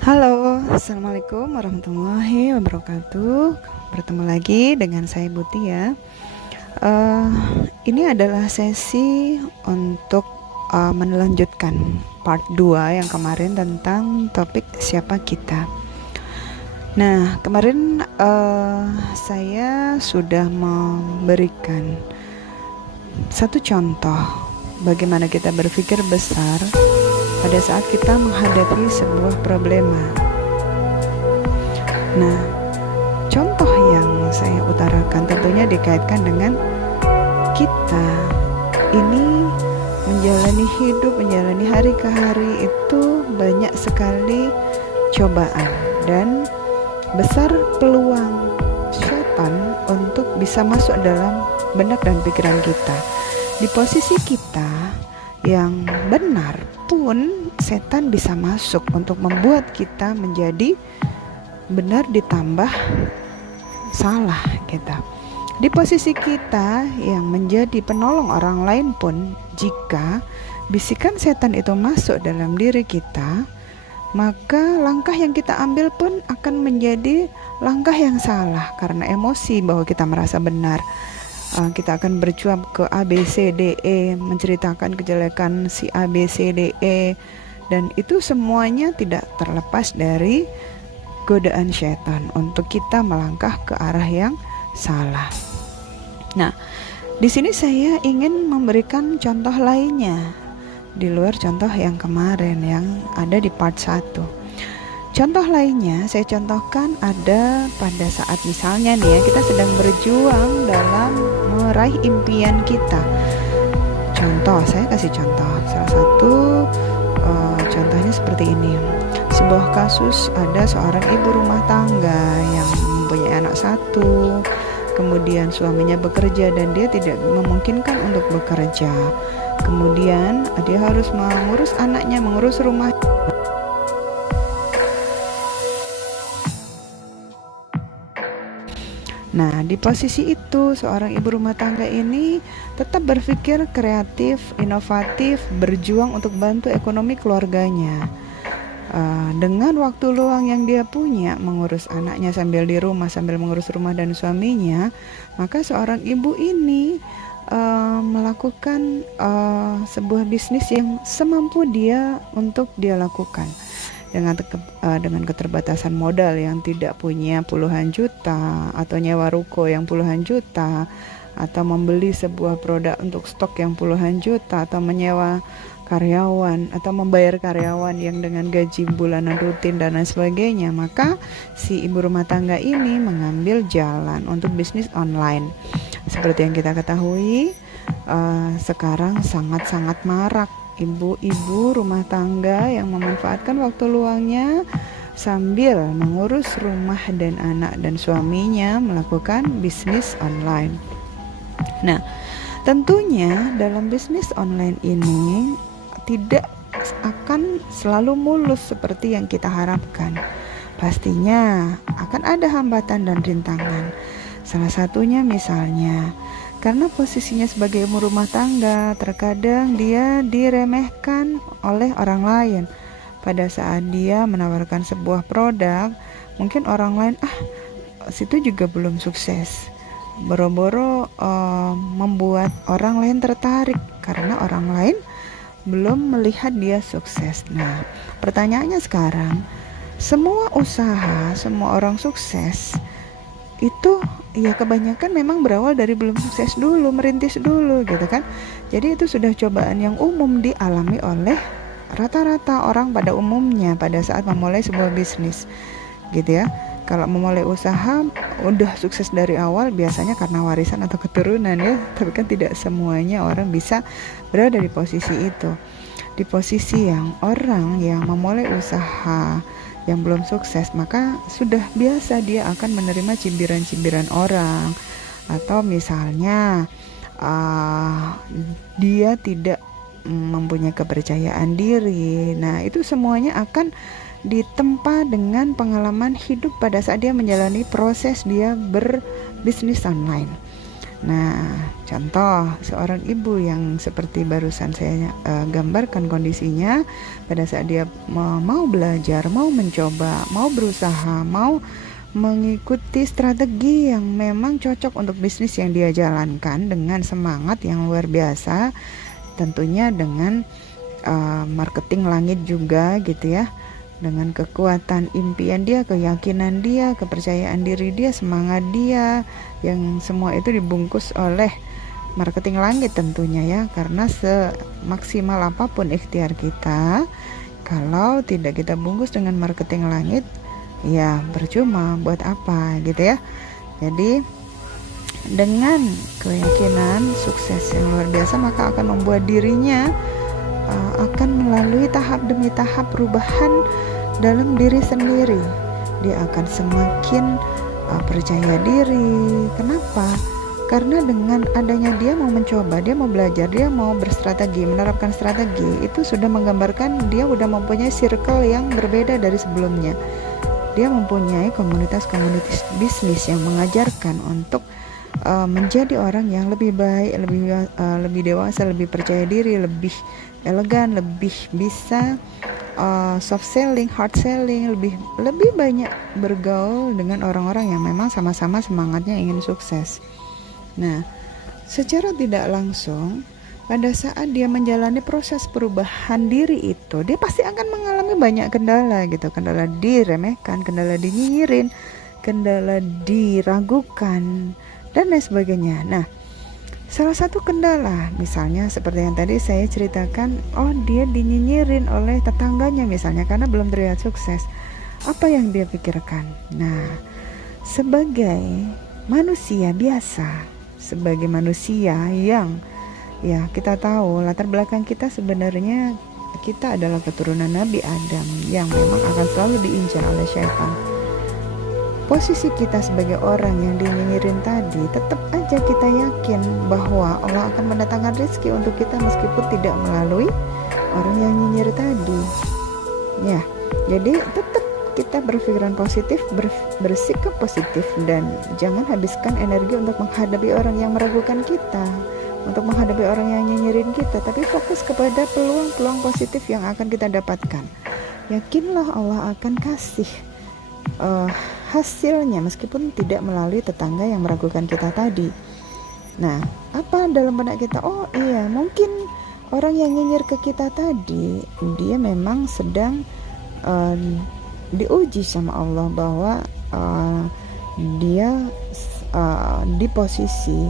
Halo, Assalamualaikum warahmatullahi wabarakatuh. Bertemu lagi dengan saya Buti ya. Eh, ini adalah sesi untuk melanjutkan part 2 yang kemarin tentang topik siapa kita. Nah, kemarin saya sudah memberikan satu contoh bagaimana kita berpikir besar pada saat kita menghadapi sebuah problema. Nah, contoh yang saya utarakan tentunya dikaitkan dengan kita ini menjalani hidup, menjalani hari ke hari itu banyak sekali cobaan dan besar peluang setan untuk bisa masuk dalam benak dan pikiran kita. Di posisi kita yang benar pun setan bisa masuk untuk membuat kita menjadi benar ditambah salah kita. Di posisi kita yang menjadi penolong orang lain pun, jika bisikan setan itu masuk dalam diri kita, maka langkah yang kita ambil pun akan menjadi langkah yang salah karena emosi bahwa kita merasa benar. Kita akan bercuap ke A, B, C, D, E, menceritakan kejelekan si A, B, C, D, E, dan itu semuanya tidak terlepas dari godaan syaitan untuk kita melangkah ke arah yang salah. Nah, di sini saya ingin memberikan contoh lainnya di luar contoh yang kemarin yang ada di part 1. Contoh lainnya saya contohkan ada pada saat misalnya nih ya, kita sedang berjuang dalam meraih impian kita. Contoh, saya kasih contoh. Salah satu contohnya seperti ini. Sebuah kasus ada seorang ibu rumah tangga yang mempunyai anak satu, kemudian suaminya bekerja dan dia tidak memungkinkan untuk bekerja. Kemudian dia harus mengurus anaknya, mengurus rumah. Nah, di posisi itu seorang ibu rumah tangga ini tetap berpikir kreatif, inovatif, berjuang untuk bantu ekonomi keluarganya. Dengan waktu luang yang dia punya, mengurus anaknya sambil di rumah, sambil mengurus rumah dan suaminya, maka seorang ibu ini melakukan sebuah bisnis yang semampu dia untuk dia lakukan. Dengan keterbatasan modal yang tidak punya puluhan juta, atau nyewa ruko yang puluhan juta, atau membeli sebuah produk untuk stok yang puluhan juta, atau menyewa karyawan, atau membayar karyawan yang dengan gaji bulanan rutin dan lain sebagainya, maka si ibu rumah tangga ini mengambil jalan untuk bisnis online. Seperti yang kita ketahui, sekarang sangat-sangat marak ibu-ibu rumah tangga yang memanfaatkan waktu luangnya sambil mengurus rumah dan anak dan suaminya melakukan bisnis online. Nah, tentunya dalam bisnis online ini tidak akan selalu mulus seperti yang kita harapkan. Pastinya akan ada hambatan dan rintangan. Salah satunya misalnya karena posisinya sebagai ibu rumah tangga, terkadang dia diremehkan oleh orang lain. Pada saat dia menawarkan sebuah produk, mungkin orang lain, situ juga belum sukses. Boro-boro membuat orang lain tertarik karena orang lain belum melihat dia sukses. Nah, pertanyaannya sekarang, semua usaha, semua orang sukses itu ya kebanyakan memang berawal dari belum sukses dulu, merintis dulu gitu kan. Jadi itu sudah cobaan yang umum dialami oleh rata-rata orang pada umumnya pada saat memulai sebuah bisnis gitu ya. Kalau memulai usaha udah sukses dari awal biasanya karena warisan atau keturunan ya, tapi kan tidak semuanya orang bisa berada di posisi itu. Di posisi yang orang yang memulai usaha yang belum sukses, maka sudah biasa dia akan menerima cibiran-cibiran orang, atau misalnya dia tidak mempunyai kepercayaan diri. Nah, itu semuanya akan ditempa dengan pengalaman hidup pada saat dia menjalani proses dia berbisnis online. Nah, contoh seorang ibu yang seperti barusan saya gambarkan kondisinya pada saat dia mau belajar, mau mencoba, mau berusaha, mau mengikuti strategi yang memang cocok untuk bisnis yang dia jalankan dengan semangat yang luar biasa, tentunya dengan marketing langit juga gitu ya, dengan kekuatan impian dia, keyakinan dia, kepercayaan diri dia, semangat dia, yang semua itu dibungkus oleh marketing langit tentunya ya, karena semaksimal apapun ikhtiar kita, kalau tidak kita bungkus dengan marketing langit, ya percuma, buat apa gitu ya. Jadi dengan keyakinan sukses yang luar biasa, maka akan membuat dirinya akan melalui tahap demi tahap perubahan dalam diri sendiri. Dia akan semakin percaya diri. Kenapa? Karena dengan adanya dia mau mencoba, dia mau belajar, dia mau berstrategi, menerapkan strategi, itu sudah menggambarkan dia sudah mempunyai circle yang berbeda dari sebelumnya. Dia mempunyai komunitas-komunitas bisnis yang mengajarkan untuk menjadi orang yang lebih baik, lebih dewasa, lebih percaya diri, lebih elegan, lebih bisa soft selling, hard selling, lebih banyak bergaul dengan orang-orang yang memang sama-sama semangatnya ingin sukses. Nah, secara tidak langsung pada saat dia menjalani proses perubahan diri itu, dia pasti akan mengalami banyak kendala gitu, kendala diremehkan, kendala dinyinyirin, kendala diragukan, dan lain sebagainya. Nah, salah satu kendala misalnya seperti yang tadi saya ceritakan, dia dinyinyirin oleh tetangganya misalnya karena belum terlihat sukses. Apa yang dia pikirkan? Nah, sebagai manusia biasa, sebagai manusia yang ya kita tahu latar belakang kita, sebenarnya kita adalah keturunan Nabi Adam yang memang akan selalu diincar oleh syaitan. Posisi kita sebagai orang yang dinyinyirin tadi, tetap aja kita yakin bahwa Allah akan mendatangkan rezeki untuk kita meskipun tidak melalui orang yang nyinyir tadi. Ya, jadi tetap kita berpikiran positif, bersikap positif, dan jangan habiskan energi untuk menghadapi orang yang meragukan kita, untuk menghadapi orang yang nyinyirin kita, tapi fokus kepada peluang-peluang positif yang akan kita dapatkan. Yakinlah Allah akan kasih hasilnya meskipun tidak melalui tetangga yang meragukan kita tadi. Nah, apa dalam benak kita? Oh iya, mungkin orang yang nyinyir ke kita tadi, dia memang sedang diuji sama Allah bahwa dia di posisi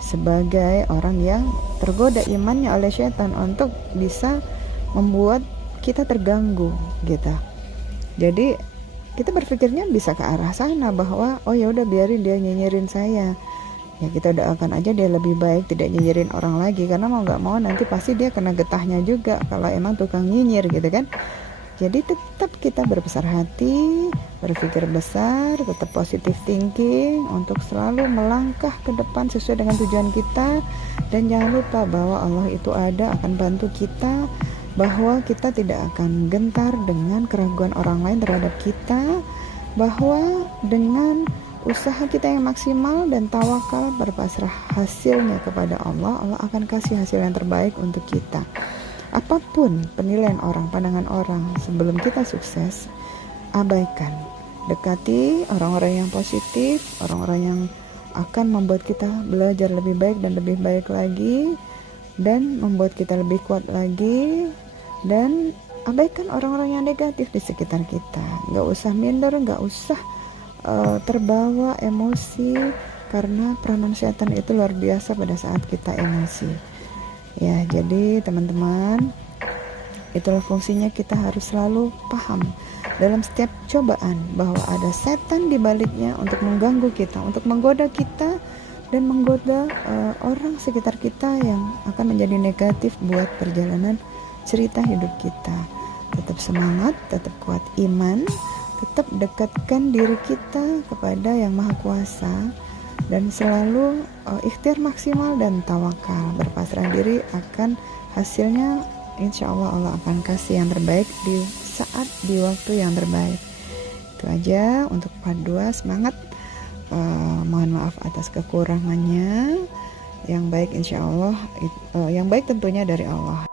sebagai orang yang tergoda imannya oleh setan untuk bisa membuat kita terganggu gitu. Jadi kita berpikirnya bisa ke arah sana bahwa ya udah biarin dia nyinyirin saya. Ya kita doakan aja dia lebih baik tidak nyinyirin orang lagi, karena mau nggak mau nanti pasti dia kena getahnya juga kalau emang tukang nyinyir gitu kan. Jadi tetap kita berbesar hati, berpikir besar, tetap positive thinking untuk selalu melangkah ke depan sesuai dengan tujuan kita, dan jangan lupa bahwa Allah itu ada, akan bantu kita, bahwa kita tidak akan gentar dengan keraguan orang lain terhadap kita, bahwa dengan usaha kita yang maksimal dan tawakal berpasrah hasilnya kepada Allah, Allah akan kasih hasil yang terbaik untuk kita. Apapun penilaian orang, pandangan orang sebelum kita sukses, abaikan. Dekati orang-orang yang positif, orang-orang yang akan membuat kita belajar lebih baik dan lebih baik lagi, dan membuat kita lebih kuat lagi. Dan abaikan orang-orang yang negatif di sekitar kita. Gak usah minder, gak usah terbawa emosi, karena peranan setan itu luar biasa pada saat kita emosi. Ya, jadi teman-teman, itulah fungsinya kita harus selalu paham dalam setiap cobaan bahwa ada setan di baliknya untuk mengganggu kita, untuk menggoda kita, dan menggoda orang sekitar kita yang akan menjadi negatif buat perjalanan cerita hidup kita. Tetap semangat, tetap kuat iman, tetap dekatkan diri kita kepada Yang Maha Kuasa, dan selalu ikhtiar maksimal dan tawakal, berpasrah diri akan hasilnya. Insya Allah Allah akan kasih yang terbaik di saat, di waktu yang terbaik. Itu aja untuk part 2. Semangat Mohon maaf atas kekurangannya. Yang baik insya Allah, yang baik tentunya dari Allah.